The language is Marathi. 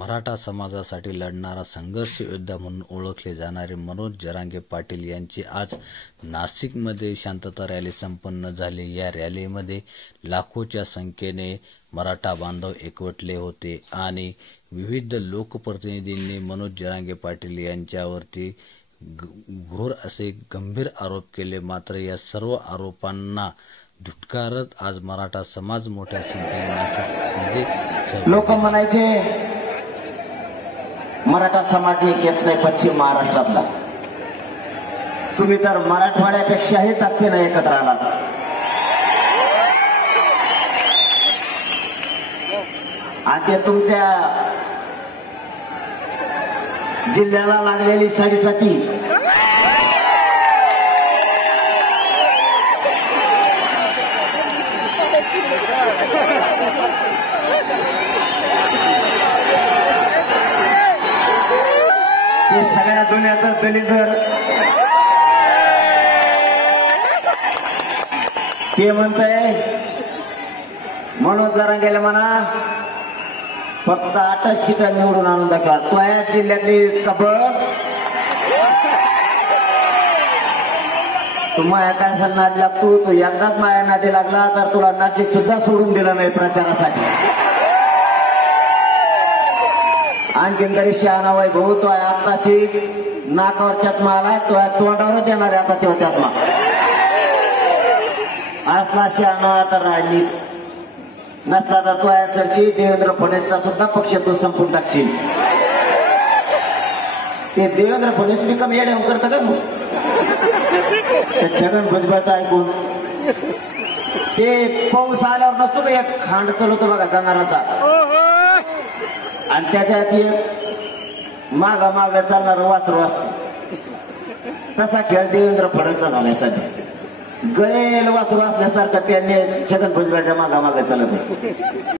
मराठा समाजासाठी लढणारा संघर्ष योद्धा म्हणून ओळखले जाणारे मनोज जरांगे पाटील यांची आज नाशिकमध्ये शांतता रॅली संपन्न झाली। या रॅलीमध्ये लाखोच्या संख्येने मराठा बांधव एकवटले होते आणि विविध लोकप्रतिनिधींनी मनोज जरांगे पाटील यांच्यावरती घोर असे गंभीर आरोप केले। मात्र या सर्व आरोपांना धुटकारत आज मराठा समाज मोठ्या संख्येने नाशिकमध्ये लोक म्हणायचे मराठा समाज एक येत नाही पश्चिम महाराष्ट्रातला, तुम्ही तर मराठवाड्यापेक्षाही ताकदीने एकत्र आलात। आणि ते तुमच्या जिल्ह्याला लागलेली साडेसाती हे सगळ्या दुनियाचं दलिंदर ते म्हणतंय मनोज जरांगेला म्हणा फक्त 8 सीटा निवडून आणून दाखवा। तो या जिल्ह्यातली कबळ तू माया काय असेल नादी लागतो, तो एकदाच माया नादी लागला तर तुला नाशिक सुद्धा सोडून दिलं नाही प्रचारासाठी। आणखीन तरी शहाणा वय भाऊ तो आत्ताशी नाकावरच्याच माल आहे, तो तोंडावरच येणार आहे आता तेव्हा त्याच माल असला शहाणा तर राहिली नसला तर तो सरशी देवेंद्र फडणवीसचा सुद्धा पक्ष तो संपून टाकशील। ते देवेंद्र फडणवीस मी कमी येणे करतं का छगन भुजबळचं ऐकून ते पाऊस आल्यावर नसतो का एक खांड चालवतो बघा जनावराचा आणि त्याच्यात एक माग चालणार वासरू असते, तसा खेळ देवेंद्र फडणवीसचा झालाय सध्या। गळेल वासरू असल्यासारखं त्यांनी छगन भुजबळच्या मागा चालत आहे।